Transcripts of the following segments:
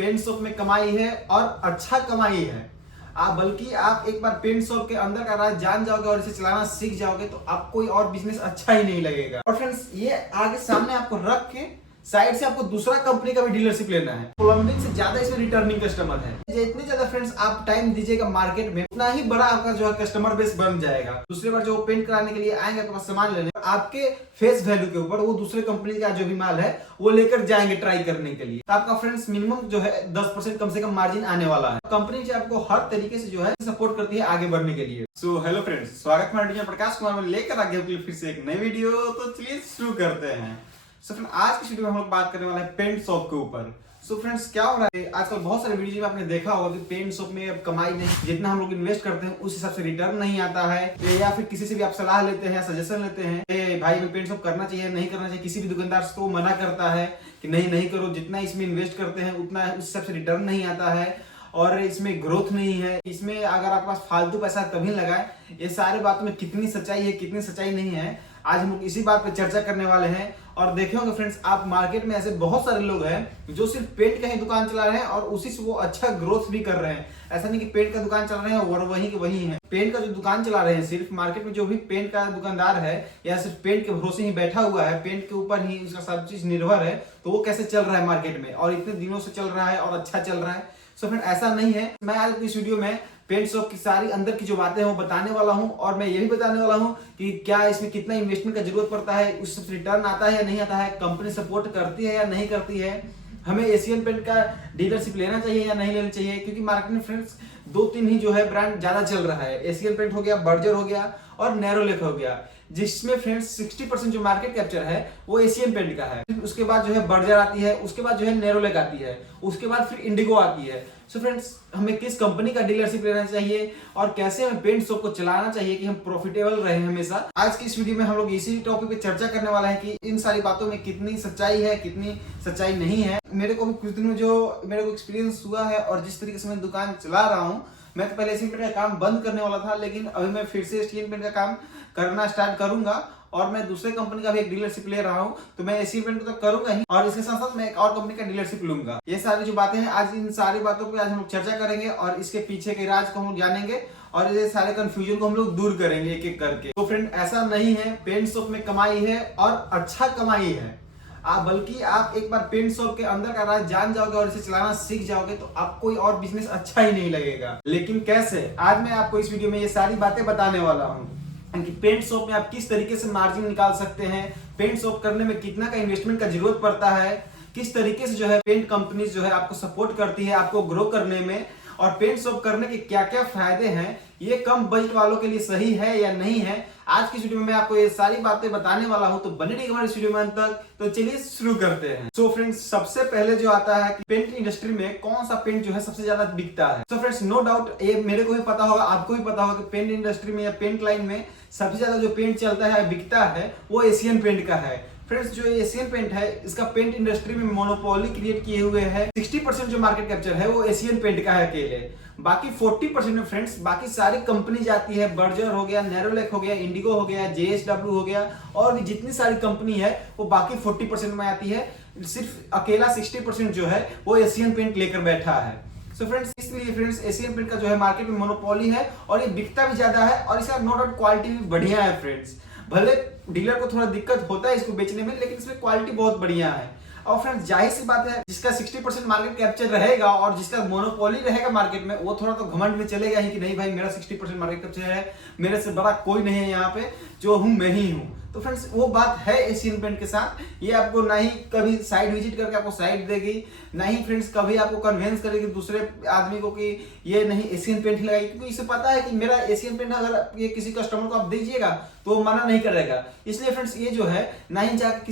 Paint shop में कमाई है और अच्छा कमाई है। आप बल्कि आप एक बार पेंट शॉप के अंदर का राज जान जाओगे और इसे चलाना सीख जाओगे तो आप कोई और बिजनेस अच्छा ही नहीं लगेगा। और फ्रेंड्स ये आगे सामने आपको रख के साइड से आपको दूसरा कंपनी का भी डीलरशिप लेना है। प्लम्बिंग से ज्यादा इसमें रिटर्निंग कस्टमर है। जितने ज्यादा फ्रेंड्स आप टाइम दीजिएगा मार्केट में उतना ही बड़ा आपका जो है कस्टमर बेस बन जाएगा। दूसरी बार जो पेंट कराने के लिए आएंगे आपके पास सामान लेने, आपके फेस वैल्यू के ऊपर वो दूसरे कंपनी का जो भी माल है वो लेकर जाएंगे ट्राई करने के लिए। तो आपका फ्रेंड्स मिनिमम जो है 10% कम से कम मार्जिन आने वाला है। कंपनी जो आपको हर तरीके से जो है सपोर्ट करती है आगे बढ़ने के लिए। सो हेलो फ्रेंड्स, स्वागत है प्रकाश कुमार में लेकर आ गया फिर से एक नई वीडियो। तो चलिए शुरू करते हैं। सो फ्रेंड आज की वीडियो में हम लोग बात करने वाले हैं पेंट शॉप के ऊपर। सो फ्रेंड्स क्या हो रहा है आजकल बहुत सारे वीडियो में आपने देखा होगा कि पेंट शॉप में अब कमाई नहीं, जितना हम लोग इन्वेस्ट करते हैं उस हिसाब से रिटर्न नहीं आता है। या फिर किसी से भी आप सलाह लेते हैं, सजेशन लेते हैं भाई में पेंट शॉप करना चाहिए नहीं करना चाहिए, किसी भी दुकानदार को मना करता है कि नहीं करो, जितना इसमें इन्वेस्ट करते हैं उतना उस हिसाब से रिटर्न नहीं आता है और इसमें ग्रोथ नहीं है। इसमें अगर आपके पास फालतू पैसा तभी लगाए। ये सारे बातों में कितनी सच्चाई है कितनी सच्चाई नहीं है, आज हम लोग इसी बात पे चर्चा करने वाले हैं। और देखे होंगे फ्रेंड्स आप मार्केट में ऐसे बहुत सारे लोग हैं जो सिर्फ पेंट का ही दुकान चला रहे हैं और उसी से वो अच्छा ग्रोथ भी कर रहे हैं। ऐसा नहीं कि पेंट का दुकान चला रहे हैं और वही के वही है। पेंट का जो दुकान चला रहे हैं, सिर्फ मार्केट में जो भी पेंट का दुकानदार है या सिर्फ पेंट के भरोसे ही बैठा हुआ है, पेंट के ऊपर ही उसका सब चीज निर्भर है, तो वो कैसे चल रहा है मार्केट में और इतने दिनों से चल रहा है और अच्छा चल रहा है। सो फ्रेंड ऐसा नहीं है। मैं आज इस वीडियो में पेंट शॉप की सारी अंदर की जो बातें हैं वो बताने वाला हूं और मैं ये भी बताने वाला हूं कि क्या इसमें कितना इन्वेस्टमेंट का जरूरत पड़ता है, उससे रिटर्न आता है या नहीं आता है, कंपनी सपोर्ट करती है या नहीं करती है, हमें एशियन पेंट का डीलरशिप लेना चाहिए या नहीं लेना चाहिए। क्योंकि मार्केट में फ्रेंड्स 2-3 ही जो है ब्रांड ज्यादा चल रहा है। एशियन पेंट हो गया, बर्जर हो गया और नैरोलैक हो गया, जिसमें फ्रेंड्स 60% जो मार्केट कैप्चर है वो एशियन पेंट का है। उसके बाद जो है बर्जर आती है, उसके बाद जो है नैरोलैक आती है, उसके बाद फिर इंडिगो आती है। सो फ्रेंड्स हमें किस कंपनी का डीलरशिप लेना चाहिए और कैसे हमें पेंट शॉप को चलाना चाहिए कि हम प्रॉफिटेबल रहे हमेशा, आज की इस वीडियो में हम लोग इसी टॉपिक पे चर्चा करने वाले हैं कि इन सारी बातों में कितनी सच्चाई है कितनी सच्चाई नहीं है। मेरे को भी कुछ दिनों जो मेरे को एक्सपीरियंस हुआ है और जिस तरीके से मैं दुकान चला रहा हूँ, मैं तो पहले एशियन पेंट का काम बंद करने वाला था, लेकिन अभी मैं फिर से एशियन पेंट का काम करना स्टार्ट करूंगा और मैं दूसरे कंपनी का भी एक डीलरशिप ले रहा हूं। तो मैं एशियन पेंट तो करूंगा ही और इसके साथ साथ मैं एक और कंपनी का डीलरशिप लूंगा। ये सारी जो बातें हैं आज इन सारी बातों पे आज हम लोग चर्चा करेंगे और इसके पीछे के राज को हम लोग जानेंगे और ये सारे कंफ्यूजन को हम लोग दूर करेंगे एक एक करके। तो फ्रेंड ऐसा नहीं है, पेंट शॉप में कमाई है और अच्छा कमाई है। आप बल्कि आप एक बार पेंट शॉप के अंदर का राज जान जाओगे और इसे चलाना सीख जाओगे तो आप कोई और बिजनेस अच्छा ही नहीं लगेगा। लेकिन कैसे, आज मैं आपको इस वीडियो में ये सारी बातें बताने वाला हूँ कि पेंट शॉप में आप किस तरीके से मार्जिन निकाल सकते हैं, पेंट शॉप करने में कितना का इन्वेस्टमेंट का जरूरत पड़ता है, किस तरीके से जो है पेंट कंपनी जो है आपको सपोर्ट करती है आपको ग्रो करने में, और पेंट शॉप करने के क्या क्या फायदे हैं, ये कम बजट वालों के लिए सही है या नहीं है। आज की वीडियो में मैं आपको ये सारी बातें बताने वाला हूं, तो बने रहिए हमारे इस वीडियो में अंत तक। तो चलिए शुरू करते हैं। सो फ्रेंड्स सबसे पहले जो आता है कि पेंट इंडस्ट्री में कौन सा पेंट जो है सबसे ज्यादा बिकता है। सो फ्रेंड्स नो डाउट ये मेरे को भी पता होगा, आपको भी पता होगा कि पेंट इंडस्ट्री में या पेंट लाइन में सबसे ज्यादा जो पेंट चलता है बिकता है वो एशियन पेंट का है। फ्रेंड्स जो एशियन पेंट है इसका पेंट इंडस्ट्री में मोनोपोली क्रिएट किए हुए है। 60% जो मार्केट कैप्चर है वो एशियन पेंट का है अकेले। बाकी 40% में फ्रेंड्स बाकी सारी कंपनी जाती है, बर्जर हो गया, नैरोलैक हो गया, इंडिगो हो गया, JSW हो गया और भी जितनी सारी कंपनी है वो बाकी 40% में आती है। सिर्फ अकेला 60% जो है वो एशियन पेंट लेकर बैठा है। सो फ्रेंड्स इसलिए फ्रेंड्स एशियन पेंट का जो है मार्केट में मोनोपोली है और ये बिकता भी ज्यादा है और इसका नो डाउट क्वालिटी भी बढ़िया है। फ्रेंड्स भले डीलर को थोड़ा दिक्कत होता है इसको बेचने में, लेकिन इसमें क्वालिटी बहुत बढ़िया है। और फ्रेंड्स जाहिर सी बात है जिसका 60% मार्केट कैप्चर रहेगा और जिसका मोनोपोली रहेगा मार्केट में, वो थोड़ा तो घमंड में चलेगा ही कि नहीं भाई मेरा 60% मार्केट कैप्चर है, मेरे से बड़ा कोई नहीं है यहाँ पे, जो हूँ मैं ही हूँ। तो फ्रेंड्स वो बात है एशियन पेंट के साथ। ये आपको ना ही कभी साइड विजिट करके आपको साइड देगी, ना ही फ्रेंड्स कभी आपको कन्विंस करेगी दूसरे आदमी को कि ये नहीं एशियन पेंट ही लगाएगी, क्योंकि इसे पता है कि मेरा एशियन पेंट अगर ये किसी कस्टमर को आप दीजिएगा तो वो मना नहीं करेगा। इसलिए फ्रेंड्स ये जो है ना ही जाकर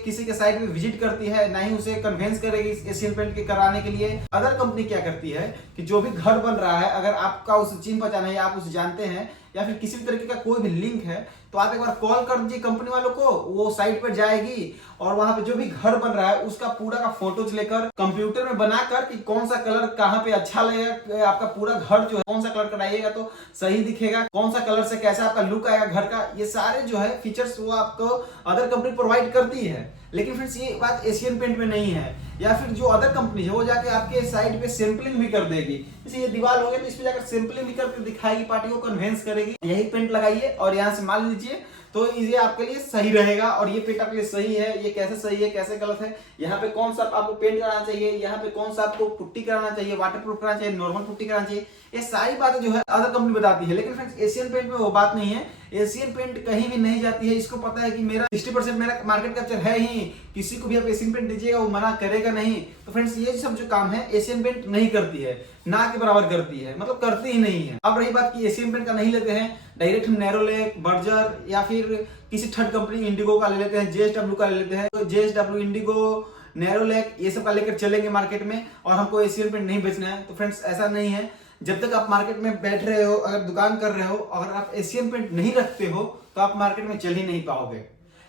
किसी के साइड में विजिट करती है, ना ही उसे कन्विंस करेगी एशियन पेंट के कराने के लिए। अदर कंपनी क्या करती है कि जो भी घर बन रहा है, अगर आपका उसे चिन्ह पहचान है या आप उसे जानते हैं या फिर किसी भी तरीके का कोई भी लिंक है, तो आप एक बार कॉल कर दीजिए कंपनी वालों को, वो साइट पर जाएगी और वहां पे जो भी घर बन रहा है उसका पूरा का फोटोज लेकर कंप्यूटर में बनाकर कि कौन सा कलर कहाँ पे अच्छा लगेगा, आपका पूरा घर जो है कौन सा कलर कराइएगा तो सही दिखेगा, कौन सा कलर से कैसा आपका लुक आएगा घर का, ये सारे जो है फीचर्स वो आपको अदर कंपनी प्रोवाइड करती है। लेकिन फ्रेंड्स ये बात एशियन पेंट में नहीं है। या फिर जो अदर कंपनी है वो जाके आपके साइट पे सैंपलिंग भी कर देगी। जैसे ये दीवार हो गया तो इस पे जाकर सैंपलिंग भी करके दिखाएगी, पार्टी को कन्वेंस करेगी यही पेंट लगाइए और यहाँ से माल लीजिए, तो ये आपके लिए सही रहेगा। और ये पेंट आपके लिए सही है, ये कैसे सही है कैसे गलत है, यहाँ पे कौन सा आपको पेंट कराना चाहिए, यहाँ पे कौन सा आपको पुट्टी कराना चाहिए, वाटरप्रूफ कराना चाहिए, नॉर्मल पुट्टी कराना चाहिए, ये सारी बातें जो है अदर कंपनी बताती है। लेकिन फ्रेंड्स एशियन पेंट में वो बात नहीं है। एशियन पेंट कहीं भी नहीं जाती है, इसको पता है कि मेरा 60% मेरा मार्केट कैप्चर है ही, किसी को भी आप एशियन पेंट दीजिएगा वो मना करेगा नहीं। तो फ्रेंड्स ये सब जो काम है एशियन पेंट नहीं करती है, ना के बराबर करती है, मतलब करती ही नहीं है। अब रही बात कि एशियन पेंट का नहीं लेते हैं, डायरेक्ट हम नैरोलैक, बर्जर या फिर किसी थर्ड कंपनी इंडिगो का ले लेते हैं, JSW का ले लेते हैं। तो JSW, इंडिगो, नैरोलैक ये सब का लेकर चलेंगे मार्केट में और हमको एशियन पेंट नहीं बेचना है। तो फ्रेंड्स ऐसा नहीं है, जब तक आप मार्केट में बैठ रहे हो, अगर दुकान कर रहे हो, अगर आप एशियन पेंट नहीं रखते हो तो आप मार्केट में चल ही नहीं पाओगे।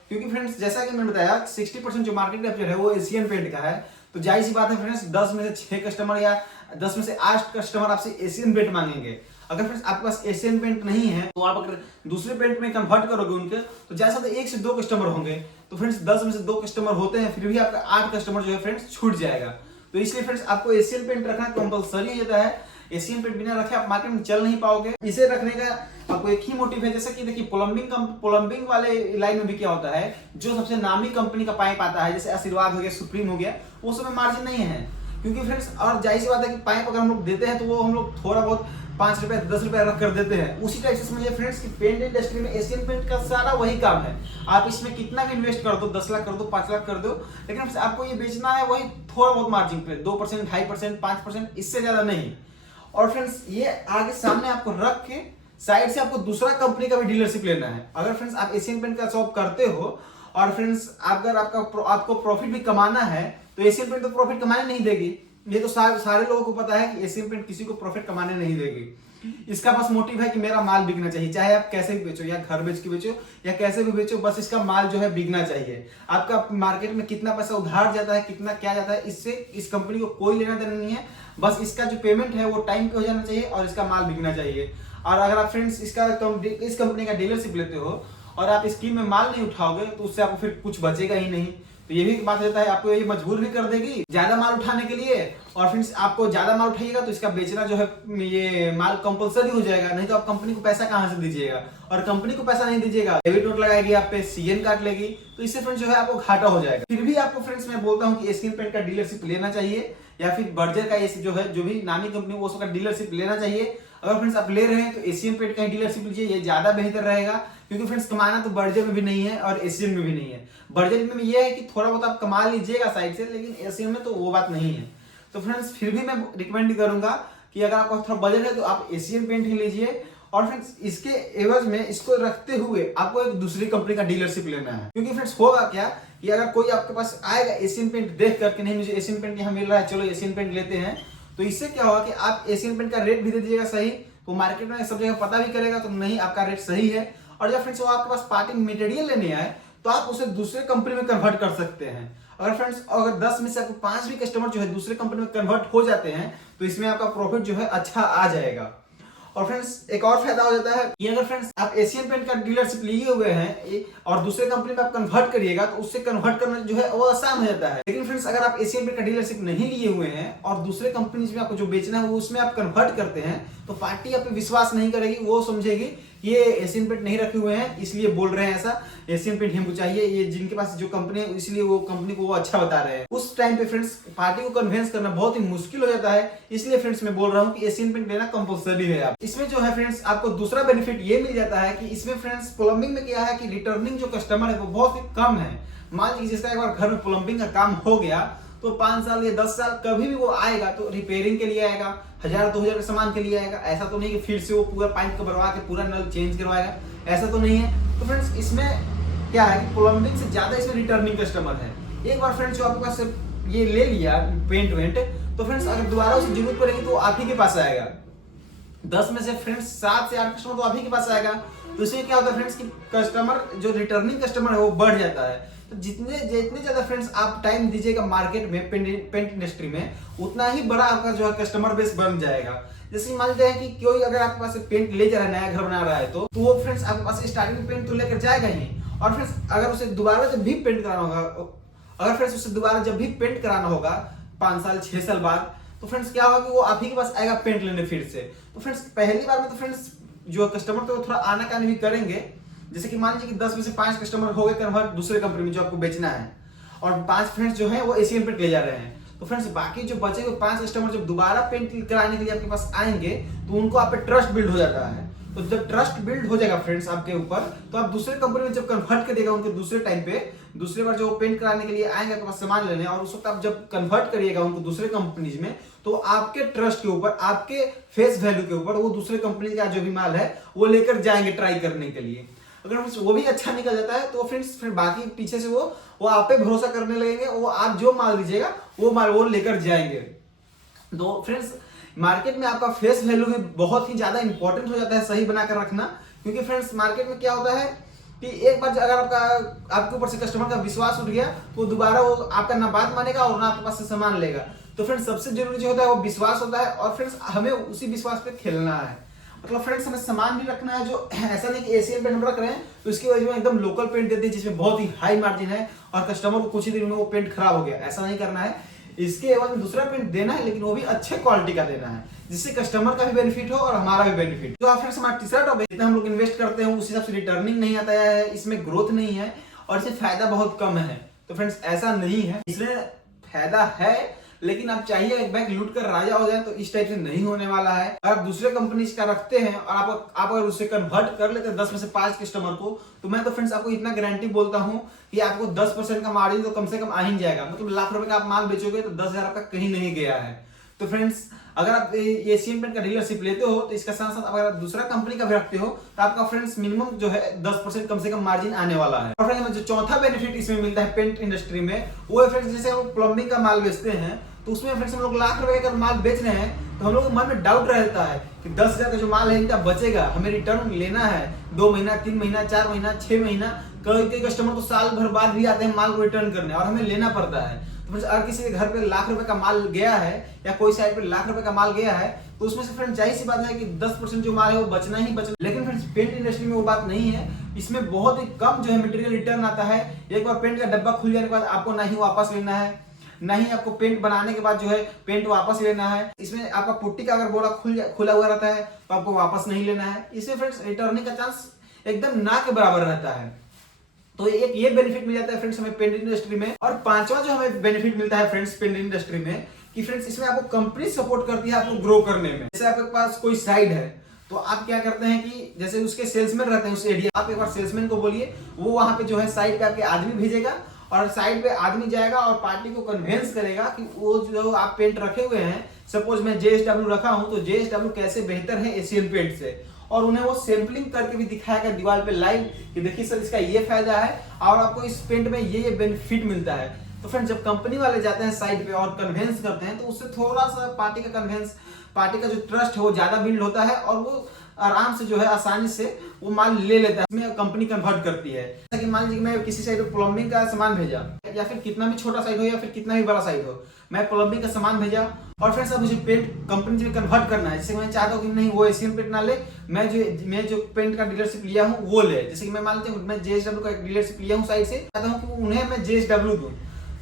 क्योंकि फ्रेंड्स जैसा कि मैंने बताया 60% जो मार्केट कैप्चर है वो एशियन पेंट का है। तो जाहिर सी बात है फ्रेंड्स 10 में से 6 कस्टमर या 10 में से 8 कस्टमर आपसे एशियन पेंट मांगेंगे। अगर फ्रेंड्स आपके पास एशियन पेंट नहीं है तो आप अगर दूसरे पेंट में कन्वर्ट करोगे उनके, तो जैसा तो 1 से 2 कस्टमर होंगे। तो फ्रेंड्स 10 में से 2 कस्टमर होते हैं, फिर भी आपका 8 कस्टमर जो है फ्रेंड्स छूट जाएगा। तो इसलिए फ्रेंड्स आपको एशियन पेंट रखना कंपलसरी हो जाता है। एशियन पेंट बिना रखे आप मार्केट में चल नहीं पाओगे। इसे रखने का आपको एक ही मोटिव है, जैसे कि देखिए प्लम्बिंग वाले लाइन में भी क्या होता है, जो सबसे नामी कंपनी का पाइप आता है, जैसे आशीर्वाद हो गया, सुप्रीम हो गया, वो सब में मार्जिन नहीं है। क्योंकि फ्रेंड्स और जाहिर सी बात है कि पाइप अगर हम लोग देते हैं तो वो हम लोग थोड़ा बहुत 5 रुपए 10 रुपए रख कर देते हैं। उसी टाइप से समझिए फ्रेंड्स कि पेंट इंडस्ट्री में एशियन पेंट का सारा वही काम है। आप इसमें कितना भी इन्वेस्ट कर दो, 10 लाख कर दो, 5 लाख कर दो, लेकिन आपको ये बेचना है वही थोड़ा बहुत मार्जिन पे, 2%, 2.5%, 5%, इससे ज्यादा नहीं। और फ्रेंड्स ये आगे सामने आपको रख के साइड से आपको दूसरा कंपनी का भी डीलरशिप लेना है। अगर फ्रेंड्स आप एशियन पेंट का शॉप करते हो और फ्रेंड्स अगर आपको प्रॉफिट भी कमाना है, तो एशियन पेंट तो प्रॉफिट कमाने नहीं देगी। ये तो सारे लोगों को पता है कि एशियन पेंट किसी को प्रॉफिट कमाने नहीं देगी। इसका बस मोटिव है कि मेरा माल बिकना चाहिए, चाहे आप कैसे भी बेचो, या घर बेच के बेचो या कैसे भी बेचो, बस इसका माल जो है बिकना चाहिए। आपका मार्केट में कितना पैसा उधार जाता है, कितना क्या जाता है, इससे इस कंपनी को कोई लेना देना नहीं है। बस इसका जो पेमेंट है वो टाइम पे हो जाना चाहिए और इसका माल बिकना चाहिए। और अगर आप फ्रेंड्स इस कंपनी का डीलरशिप लेते हो और आप स्कीम में माल नहीं उठाओगे तो उससे आपको फिर कुछ बचेगा ही नहीं। तो ये भी बात रहता है, आपको ये मजबूर भी कर देगी ज्यादा माल उठाने के लिए। और फ्रेंड्स आपको ज्यादा माल उठाइएगा तो इसका बेचना जो है ये माल कंपलसरी हो जाएगा, नहीं तो आप कंपनी को पैसा कहां से दीजिएगा। और कंपनी को पैसा नहीं दीजिएगा, डेबिट नोट लगाएगी आप पे, CN काट लेगी, तो इससे फ्रेंड्स जो है आपको घाटा हो जाएगा। फिर भी आपको फ्रेंड्स मैं बोलता हूँ कि एशियन पेंट का डीलरशिप लेना चाहिए, या फिर बर्जर का जो है जो भी नामी कंपनी वो उसका डीलरशिप लेना चाहिए। अगर फ्रेंड्स आप ले रहे हैं तो एशियन पेंट का डीलरशिप लीजिए, ये ज्यादा बेहतर रहेगा। क्योंकि फ्रेंड्स कमाना तो बर्जर में भी नहीं है और एशियन में भी नहीं है। बर्जर में ये है कि थोड़ा बहुत आप कमा लीजिएगा साइड से, लेकिन एशियन में तो वो बात नहीं है। तो फ्रेंड्स फिर भी मैं रिकमेंड करूंगा कि अगर आपका थोड़ा बजट है तो आप एशियन पेंट ही लीजिए। और फ्रेंड्स इसके एवज में इसको रखते हुए आपको एक दूसरी कंपनी का डीलरशिप लेना है। क्योंकि फ्रेंड्स होगा क्या कि अगर कोई आपके पास आएगा एशियन पेंट देख करके, नहीं मुझे एशियन पेंट यहाँ मिल रहा है, चलो एशियन पेंट लेते हैं, तो इससे क्या होगा कि आप एशियन पेंट का रेट भी दे दीजिएगा सही, तो मार्केट में सब जगह पता भी करेगा तो नहीं आपका रेट सही है। और जब फ्रेंड्स वो आपके पास पार्टी मटेरियल लेने आए तो आप उसे दूसरे कंपनी में कन्वर्ट कर सकते हैं। अगर फ्रेंड्स अगर 10 में से आपको 5 भी कस्टमर जो है दूसरे कंपनी में कन्वर्ट हो जाते हैं तो इसमें आपका प्रॉफिट जो है अच्छा आ जाएगा। और फ्रेंड्स एक और फायदा हो जाता है कि अगर फ्रेंड्स आप एशियन पेंट का डीलरशिप लिए हुए हैं और दूसरे कंपनी में आप कन्वर्ट करिएगा तो उससे कन्वर्ट करना जो है वो आसान हो जाता है। लेकिन फ्रेंड्स अगर आप एशियन पेंट का डीलरशिप नहीं लिए हुए हैं और दूसरे कंपनी में आपको जो बेचना है वो उसमें आप कन्वर्ट करते हैं, तो पार्टी आप पे विश्वास नहीं करेगी, वो समझेगी ये एशियन पेंट नहीं रखे हुए हैं इसलिए बोल रहे हैं ऐसा, एशियन पेंट हमको चाहिए, ये जिनके पास जो कंपनी है इसलिए वो कंपनी को वो अच्छा बता रहे हैं। उस टाइम पे फ्रेंड्स पार्टी को कन्विंस करना बहुत ही मुश्किल हो जाता है। इसलिए फ्रेंड्स मैं बोल रहा हूँ कि एशियन पेंट लेना कंपलसरी है। आप इसमें जो है फ्रेंड्स आपको दूसरा बेनिफिट ये मिल जाता है कि इसमें फ्रेंड्स प्लम्बिंग में क्या है कि रिटर्निंग जो कस्टमर है वो बहुत ही कम है। मान लीजिए जिसका एक बार घर में प्लम्बिंग का काम हो गया तो 5 साल या 10 साल कभी भी वो आएगा तो रिपेयरिंग के लिए आएगा, 1000-2000 के सामान के लिए आएगा। ऐसा तो नहीं कि फिर से वो पूरा पाइप को भरवा के पूरा नल चेंज करवाएगा, ऐसा तो नहीं है। तो फ्रेंड्स इसमें क्या है कि प्लम्बिंग से ज्यादा इसमें रिटर्निंग कस्टमर है। एक बार फ्रेंड्स जो आपके पास ये ले लिया पेंट वेंट, तो फ्रेंड्स अगर दोबारा उसे जरूरत पड़ेगी तो आप ही के पास आएगा। 10 में से फ्रेंड्स 7 से 8 कस्टमर तो आप ही के पास आएगा। तो इससे क्या होता है फ्रेंड्स कि कस्टमर जो रिटर्निंग कस्टमर है वो बढ़ जाता है। तो जितने ज्यादा फ्रेंड्स आप टाइम दीजिएगा मार्केट में पेंट इंडस्ट्री में, उतना ही बड़ा आपका जो है कस्टमर बेस बन जाएगा। जैसे मान लेते हैं कि कोई अगर आपके पास पेंट ले जा रहा है, नया घर बना रहा है, तो वो फ्रेंड्स आपके पास स्टार्टिंग पेंट तो लेकर जाएगा ही। और फ्रेंड्स अगर उसे दोबारा जब भी पेंट कराना होगा अगर फ्रेंड्स उससे दोबारा जब भी पेंट कराना होगा 5 साल 6 साल बाद, तो फ्रेंड्स क्या होगा कि वो आप ही के पास आएगा पेंट लेने फिर से। तो फ्रेंड्स पहली बार में तो फ्रेंड्स जो कस्टमर तो थोड़ा आना कानी भी करेंगे, जैसे कि मान लीजिए कि 10 में से 5 कस्टमर हो गए कन्वर्ट दूसरे कंपनी में जो आपको बेचना है, और 5 फ्रेंड्स जो है वो एशियन पेंट ले जा रहे हैं। तो फ्रेंड्स बाकी जो बचे हुए 5 कस्टमर जब दोबारा पेंट कराने के लिए आपके पास आएंगे तो उनको आप पे ट्रस्ट बिल्ड हो जाता है। तो जब ट्रस्ट बिल्ड हो जाएगा फ्रेंड्स आपके ऊपर, तो आप दूसरे कंपनी में जब कन्वर्ट कर देगा उनके दूसरे टाइम पे, दूसरे बार जो पेंट कराने के लिए आएंगे आपके पास सामान लेने, और उस वक्त आप जब कन्वर्ट करिएगा उनको दूसरे कंपनीज में, तो आपके ट्रस्ट के ऊपर, आपके फेस वैल्यू के ऊपर वो दूसरे कंपनी का जो भी माल है वो लेकर जाएंगे ट्राई करने के लिए। अगर वो भी अच्छा निकल जाता है तो फ्रेंड्स फिर बाकी पीछे से वो आप पे भरोसा करने लगेंगे, वो आप जो माल दीजिएगा वो माल वो लेकर जाएंगे। तो फ्रेंड्स मार्केट में आपका फेस वैल्यू भी बहुत ही ज्यादा इंपॉर्टेंट हो जाता है सही बनाकर रखना, क्योंकि फ्रेंड्स मार्केट में क्या होता है कि एक बार अगर आपके ऊपर से कस्टमर का विश्वास उठ गया तो दोबारा वो आपका ना बात मानेगा और ना आपके पास से सामान लेगा। तो फ्रेंड्स सबसे जरूरी जो होता है वो विश्वास होता है, और फ्रेंड्स हमें उसी विश्वास पे खेलना है। मतलब फ्रेंड्स हमें सामान भी रखना है जो ऐसा नहीं कि एशियन पेंट हम रख रहे हैं तो इसकी वजह में एकदम लोकल पेंट देते हैं जिसमें बहुत ही हाई मार्जिन है और कस्टमर को कुछ ही दिन में वो पेंट खराब हो गया, ऐसा नहीं करना है। इसके एवज में दूसरा पेंट देना है, लेकिन वो भी अच्छे क्वालिटी का देना है जिससे कस्टमर का भी बेनिफिट हो और हमारा भी बेनिफिट। जो फ्रेंड्स हमारा टी शर्ट हो गया, जितना हम लोग इन्वेस्ट करते हैं उस हिसाब से रिटर्निंग नहीं आता है, इसमें ग्रोथ नहीं है और इससे फायदा बहुत कम है। तो फ्रेंड्स ऐसा नहीं है, इसमें फायदा है लेकिन आप चाहिए एक बैग लूट कर राजा हो जाए तो इस टाइप से नहीं होने वाला है। अगर आप दूसरे कंपनी का रखते हैं और आप अगर उससे कन्वर्ट कर लेते हैं 10 में से 5 कस्टमर को, तो मैं तो फ्रेंड्स आपको इतना गारंटी बोलता हूं कि आपको 10% का मार्जिन तो कम से कम आ ही जाएगा। मतलब लाख रुपए का आप माल बेचोगे तो 10,000 आपका कहीं नहीं गया है। तो फ्रेंड्स अगर आप एशियन पेंट का डीलरशिप लेते हो तो इसका साथ साथ अगर आप दूसरा कंपनी का भी रखते हो तो आपका फ्रेंड्स मिनिमम जो है 10% कम से कम मार्जिन आने वाला है। और फ्रेंड्स जो चौथा बेनिफिट इसमें मिलता है पेंट इंडस्ट्री में, वो है फ्रेंड्स जैसे हम प्लम्बिंग का माल बेचते हैं तो उसमें फ्रेंड्स हम लोग लाख रुपए का माल बेच रहे हैं तो हम लोग के मन में डाउट रहता है कि 10,000 का जो माल है इनका बचेगा, हमें रिटर्न लेना है 2 महीना 3 महीना 4 महीना 6 महीना, कई कस्टमर तो साल भर बाद भी आते हैं माल को रिटर्न करने और हमें लेना पड़ता है। तो फ्रेंड्स अगर किसी के घर पे लाख रुपए का माल गया है या कोई साइड पे लाख रुपए का माल गया है तो उसमें से फ्रेंड्स जाहिर सी बात है कि 10% जो माल है वो बचना ही बचना। लेकिन फ्रेंड्स पेंट इंडस्ट्री में वो बात नहीं है, इसमें बहुत ही कम जो है मटेरियल रिटर्न आता है। एक बार पेंट का डब्बा खुल जाने के बाद आपको ना ही वापस लेना है, ना ही आपको पेंट बनाने के बाद जो है पेंट वापस लेना है। इसमें आपका पुट्टी का अगर बोरा खुला हुआ रहता है तो आपको वापस नहीं लेना है। इसमें फ्रेंड्स रिटर्निंग का चांस एकदम ना के बराबर रहता है। तो एक ये बेनिफिट मिल जाता है फ्रेंड्स हमें पेंट इंडस्ट्री में। और पांचवा जो हमें बेनिफिट मिलता है फ्रेंड्स पेंट इंडस्ट्री में कि फ्रेंड्स इसमें आपको कंपनी सपोर्ट करती है आपको ग्रो करने में। जैसे आपके पास कोई साइड है तो आप क्या करते हैं कि जैसे उसके सेल्समैन रहते हैं उस एरिया, आप एक बार सेल्समैन को बोलिए वो वहां पे जो है साइड पे आपके आदमी भेजेगा और साइड पे आदमी जाएगा और पार्टी को कन्विंस करेगा कि वो जो आप पेंट रखे हुए हैं, सपोज मैं JSW रखा हूं तो JSW कैसे बेहतर है एशियन पेंट से, और उन्हें वो सैंपलिंग करके भी दिखाएगा दीवार पे लाइव कि देखिए सर इसका ये फायदा है और आपको इस पेंट में ये बेनिफिट मिलता है। तो फ्रेंड्स जब कंपनी वाले जाते हैं साइड पे और कन्विंस करते हैं तो उससे थोड़ा सा पार्टी का जो ट्रस्ट है वो ज्यादा बिल्ड होता है और वो आराम से जो है आसानी से वो माल ले लेता है। इसमें कंपनी कन्वर्ट करती है। जैसा कि मान लीजिए मैं किसी साइड पे प्लम्बिंग का सामान भेजा, या फिर कितना भी छोटा साइड हो या फिर कितना भी बड़ा साइड हो, मैं प्लम्बिंग का सामान भेजा और फ्रेंड्स अब मुझे पेंट कंपनी में कन्वर्ट करना है। जैसे मैं चाहता हूँ कि नहीं वो एशियन पेंट ना ले, मैं जो पेंट का डीलरशिप लिया हूँ वो ले। जैसे कि मैं मान लेता हूँ मैं JSW का डीलरशिप लिया हूँ साइड से, चाहता हूँ कि उन्हें मैं JSW दूं,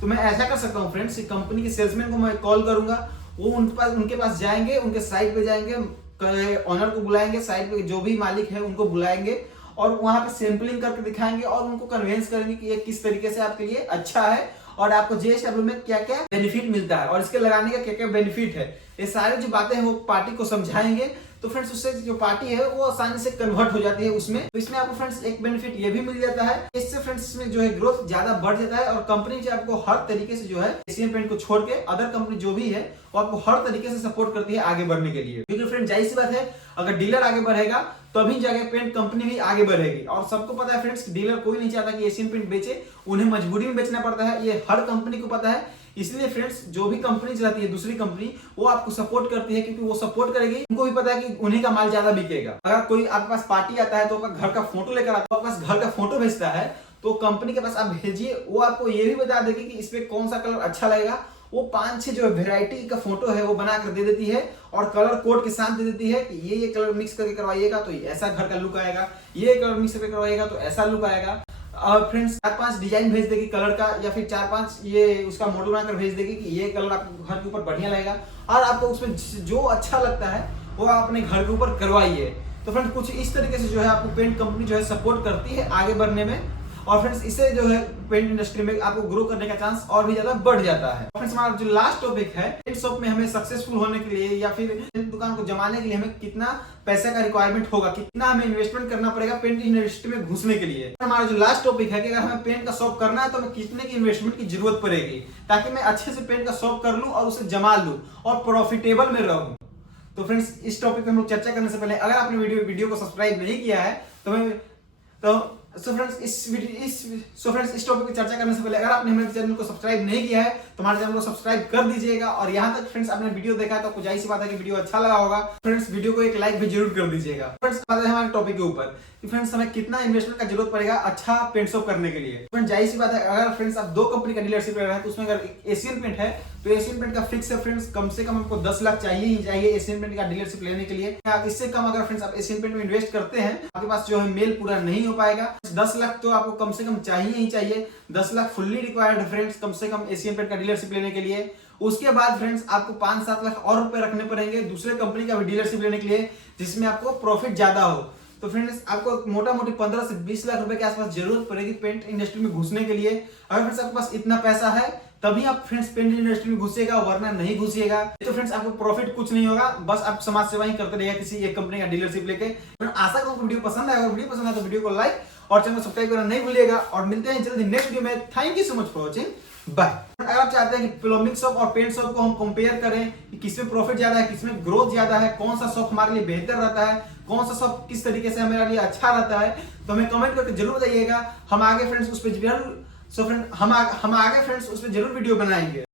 तो मैं ऐसा कर सकता हूँ फ्रेंड्स कंपनी के सेल्समैन को मैं कॉल करूंगा, वो उनके पास जाएंगे, उनके साइट पे जाएंगे, ऑनर को बुलाएंगे, साइट पे जो भी मालिक है उनको बुलाएंगे और वहां पे सैंपलिंग करके दिखाएंगे और उनको कन्विंस करेंगे कि ये किस तरीके से आपके लिए अच्छा है और आपको JSW में क्या क्या बेनिफिट मिलता है और इसके लगाने का क्या क्या बेनिफिट है। ये सारी जो बातें हैं वो पार्टी को समझाएंगे तो फ्रेंड्स उससे जो पार्टी है वो आसानी से कन्वर्ट हो जाती है उसमें। तो इसमें आपको फ्रेंड्स एक बेनिफिट ये भी मिल जाता है, इससे फ्रेंड्स इसमें जो है ग्रोथ ज्यादा बढ़ जाता है और कंपनी जो आपको हर तरीके से जो है एशियन पेंट को छोड़ के अदर कंपनी जो भी है वो आपको हर तरीके से सपोर्ट करती है आगे बढ़ने के लिए। क्योंकि फ्रेंड जाहिर सी बात है अगर डीलर आगे बढ़ेगा तभी जाके पेंट कंपनी भी आगे बढ़ेगी। और सबको पता है फ्रेंड्स डीलर कोई नहीं चाहता कि एशियन पेंट बेचे, उन्हें मजबूरी में बेचना पड़ता है, ये हर कंपनी को पता है। इसलिए फ्रेंड्स जो भी कंपनी चलाती है दूसरी कंपनी वो आपको सपोर्ट करती है क्योंकि वो सपोर्ट करेगी, उनको भी पता है कि उन्हीं का माल ज्यादा बिकेगा। अगर कोई आपके पास पार्टी आता है तो आपका घर का फोटो लेकर आता है, आपके पास घर का फोटो भेजता है तो कंपनी के पास आप भेजिए, वो आपको ये भी बता देगी कि इसमें कौन सा कलर अच्छा लगेगा। वो 5-6 जो वेराइटी का फोटो है वो बना कर दे देती है और कलर कोड के साथ दे देती है कि ये कलर मिक्स करके करवाइएगा तो ऐसा घर का लुक आएगा, ये कलर मिक्स करके करवाइएगा तो ऐसा लुक आएगा। और फ्रेंड्स 4-5 डिजाइन भेज देगी कलर का, या फिर 4-5 ये उसका मॉडल बनाकर भेज देगी कि ये कलर आपके घर के ऊपर बढ़िया लगेगा, और आपको उसमें जो अच्छा लगता है वो आप अपने घर के ऊपर करवाइए। तो फ्रेंड्स कुछ इस तरीके से जो है आपको पेंट कंपनी जो है सपोर्ट करती है आगे बढ़ने में, और फ्रेंड्स इससे जो है पेंट इंडस्ट्री में आपको ग्रो करने का चांस और भी ज्यादा बढ़ जाता है। फ्रेंड्स हमारा जो लास्ट टॉपिक है, पेंट शॉप में हमें सक्सेसफुल होने के लिए या फिर दुकान को जमाने के लिए हमें कितना पैसा का रिक्वायरमेंट होगा, कितना हमें इन्वेस्टमेंट करना पड़ेगा पेंट इंडस्ट्री में घुसने के लिए। हमारा जो लास्ट टॉपिक है कि अगर हमें पेंट का शॉप करना है तो हमें कितने की इन्वेस्टमेंट की जरूरत पड़ेगी, ताकि मैं अच्छे से पेंट का शॉप कर लूं और उसे जमा लूं और प्रॉफिटेबल में रहूं। तो फ्रेंड्स इस टॉपिक पे हम लोग चर्चा करने से पहले अगर आपने वीडियो को सब्सक्राइब नहीं किया है फ्रेंड्स इस टॉपिक पे चर्चा करने से पहले अगर आपने हमारे चैनल को सब्सक्राइब नहीं किया है तो हमारे चैनल को सब्सक्राइब कर दीजिएगा। और यहाँ तक फ्रेंड्स आपने वीडियो देखा है तो आपको जाहिर सी बात है कि वीडियो अच्छा लगा होगा, फ्रेंड्स वीडियो को एक लाइक भी जरूर कर दीजिएगा। फ्रेंड्स बात है हमारे टॉपिक के ऊपर कि फ्रेंड्स हमें कितना इन्वेस्टमेंट का जरूरत पड़ेगा अच्छा पेंट शॉप करने के लिए। फ्रेंड्स जाहिर सी बात है अगर फ्रेंड्स आप 2 कंपनी का डीलरशिप ले रहे हैं तो उसमें अगर एशियन पेंट है तो एशियन पेंट का फिक्स है फ्रेंड्स, कम से कम हमको 10 लाख चाहिए ही चाहिए एशियन पेंट का डीलरशिप लेने के लिए। इससे कम अगर फ्रेंड्स आप एशियन पेंट में इन्वेस्ट करते हैं आपके पास जो है मेल पूरा नहीं हो पाएगा। 10 लाख तो आपको कम से कम चाहिए ही चाहिए, 10 लाख फुल्ली रिक्वायर्ड है फ्रेंड्स कम से कम एशियन पेंट का डीलरशिप लेने के लिए। उसके बाद फ्रेंड्स आपको 5-7 लाख और रुपए रखने पड़ेंगे दूसरे कंपनी का भी डीलरशिप लेने के लिए, जिसमें आपको प्रॉफिट ज्यादा हो। तो फ्रेंड्स आपको मोटा मोटी 15 से 20 लाख रुपए के आसपास जरूरत पड़ेगी पेंट इंडस्ट्री में घुसने के लिए। अगर फ्रेंड्स आपके पास इतना पैसा है तभी आप फ्रेंड्स पेंट इंडस्ट्री में घुसेगा, वरना नहीं घुसिएगा। तो फ्रेंड्स आपको प्रॉफिट कुछ नहीं होगा, बस आप समाज सेवा ही करते रहिएगा किसी एक कंपनी का डीलरशिप लेके। आशा करूं वीडियो पसंद आएगा, अगर वीडियो पसंद आए तो वीडियो को लाइक और चैनल को सब्सक्राइब करना नहीं भूलिएगा। और मिलते हैं जल्दी नेक्स्ट वीडियो में। Thank you so much for watching, bye. अगर आप चाहते हैं कि प्लम्बिंग शॉप और पेंट शॉप को हम कंपेयर करें कि किसमें प्रॉफिट ज्यादा है, किसमें ग्रोथ ज्यादा है, कौन सा शॉप हमारे लिए बेहतर रहता है, कौन सा शॉप किस तरीके से हमारे लिए अच्छा रहता है, तो हमें कमेंट करके जरूर बताइएगा। हम आगे फ्रेंड्स उस पर जरूर वीडियो बनाएंगे।